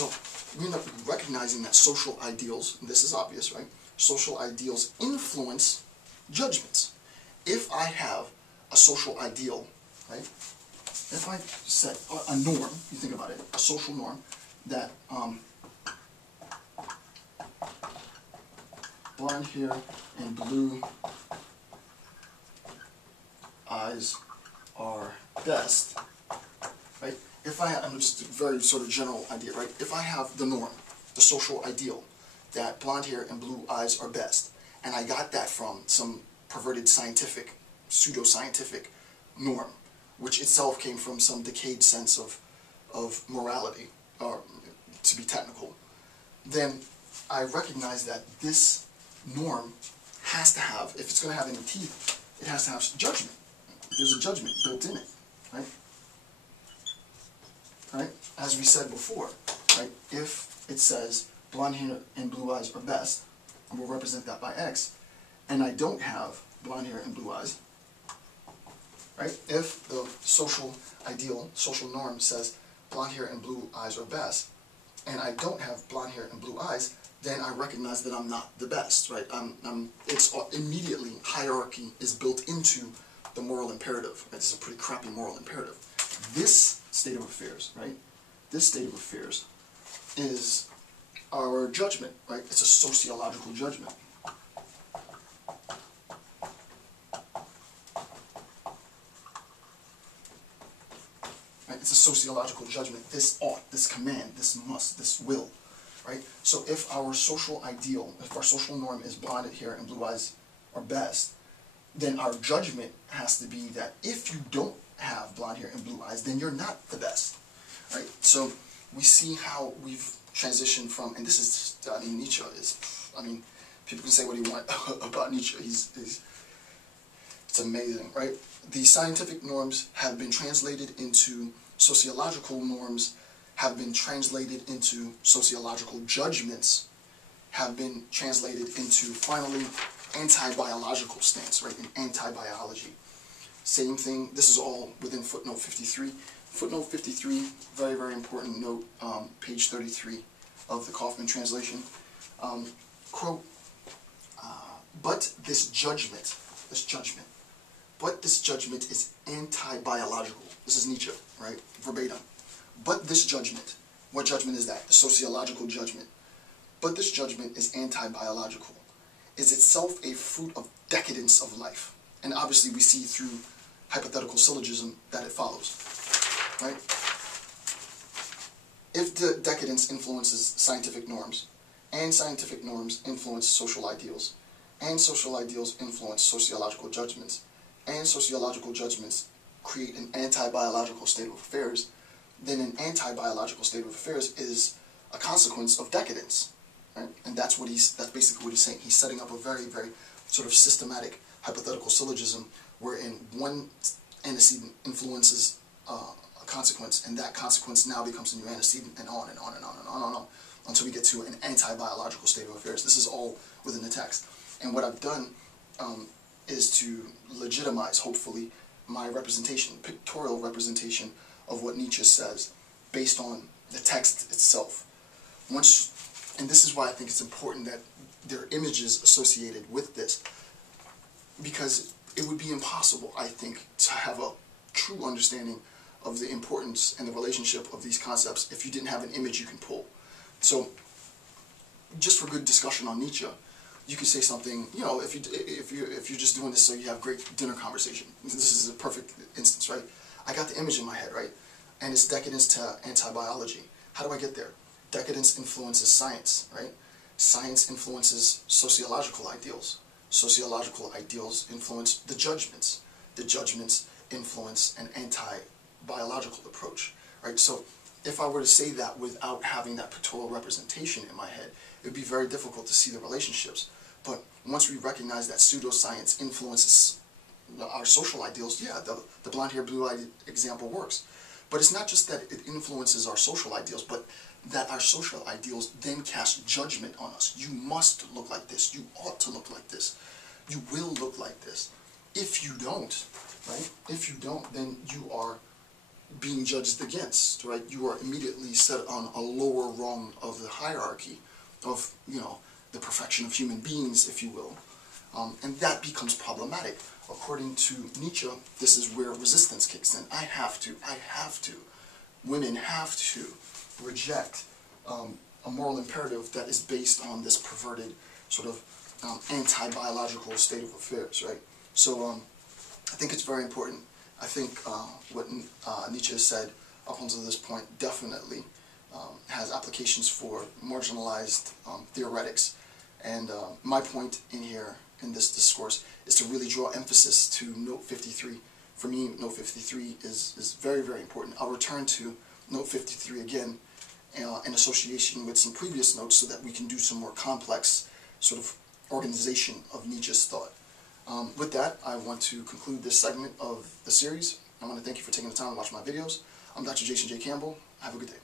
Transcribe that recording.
So we end up recognizing that social ideals, and this is obvious, right? Social ideals influence judgments. If I have a social ideal, right? If I set a norm, you think about it, a social norm, that blonde hair and blue eyes are best, right? If I, I'm just a very sort of general idea, right? If I have the norm, the social ideal, that blonde hair and blue eyes are best, and I got that from some perverted scientific, pseudo-scientific norm, which itself came from some decayed sense of morality, or to be technical, then I recognize that this norm has to have, if it's going to have any teeth, it has to have judgment. There's a judgment built in it, right? Right? As we said before, right? If it says blonde hair and blue eyes are best, and we'll represent that by X, and I don't have blonde hair and blue eyes, right? If the social ideal, social norm says blonde hair and blue eyes are best, and I don't have blonde hair and blue eyes, then I recognize that I'm not the best, right? It's immediately, hierarchy is built into the moral imperative. Right? This is a pretty crappy moral imperative. This state of affairs, right? This state of affairs is our judgment, right? It's a sociological judgment. Right? It's a sociological judgment. This ought, this command, this must, this will, right? So if our social ideal, if our social norm is blonde hair and blue eyes are best, then our judgment has to be that if you don't have blonde hair and blue eyes, then you're not the best, right? So we see how we've transitioned from, and this is, I mean, Nietzsche is, I mean, people can say what they want about Nietzsche. It's amazing, right? The scientific norms have been translated into sociological norms, have been translated into sociological judgments, have been translated into, finally, anti-biological stance, right, in anti-biology. Same thing, this is all within footnote 53. Footnote 53, very, very important note, page 33 of the Kaufman translation. Quote, but this judgment is anti-biological. This is Nietzsche, right, verbatim. But this judgment, what judgment is that? The sociological judgment. But this judgment is anti-biological, is itself a fruit of decadence of life. And obviously we see through hypothetical syllogism that it follows, right? If the decadence influences scientific norms, and scientific norms influence social ideals, and social ideals influence sociological judgments, and sociological judgments create an anti-biological state of affairs, then an anti-biological state of affairs is a consequence of decadence, right? And that's basically what he's saying. He's setting up a very, very sort of systematic hypothetical syllogism wherein one antecedent influences a consequence, and that consequence now becomes a new antecedent, and on and on and on and on and on, until we get to an anti-biological state of affairs. This is all within the text. And what I've done is to legitimize, hopefully, my representation, pictorial representation of what Nietzsche says, based on the text itself. And this is why I think it's important that there are images associated with this, because it would be impossible, I think, to have a true understanding of the importance and the relationship of these concepts if you didn't have an image you can pull. So, just for good discussion on Nietzsche, you could say something, you know, if you're just doing this so you have great dinner conversation. This is a perfect instance, right? I got the image in my head, right? And it's decadence to anti-biology. How do I get there? Decadence influences science, right? Science influences sociological ideals. Sociological ideals influence the judgments. The judgments influence an anti-biological approach, right? So if I were to say that without having that pictorial representation in my head, it would be very difficult to see the relationships. But once we recognize that pseudoscience influences our social ideals, yeah, the blonde hair, blue eye example works. But it's not just that it influences our social ideals, but that our social ideals then cast judgment on us. You must look like this. You ought to look like this. You will look like this. If you don't, right? If you don't, then you are being judged against, right? You are immediately set on a lower rung of the hierarchy of, the perfection of human beings, if you will. And that becomes problematic. According to Nietzsche, this is where resistance kicks in. I have to, women have to reject a moral imperative that is based on this perverted sort of anti-biological state of affairs, right? So I think it's very important. I think what Nietzsche has said up until this point definitely has applications for marginalized theoretics. And my point in here, in this discourse, is to really draw emphasis to Note 53. For me, Note 53 is very, very important. I'll return to Note 53 again in association with some previous notes so that we can do some more complex sort of organization of Nietzsche's thought. With that, I want to conclude this segment of the series. I want to thank you for taking the time to watch my videos. I'm Dr. Jason J. Campbell. Have a good day.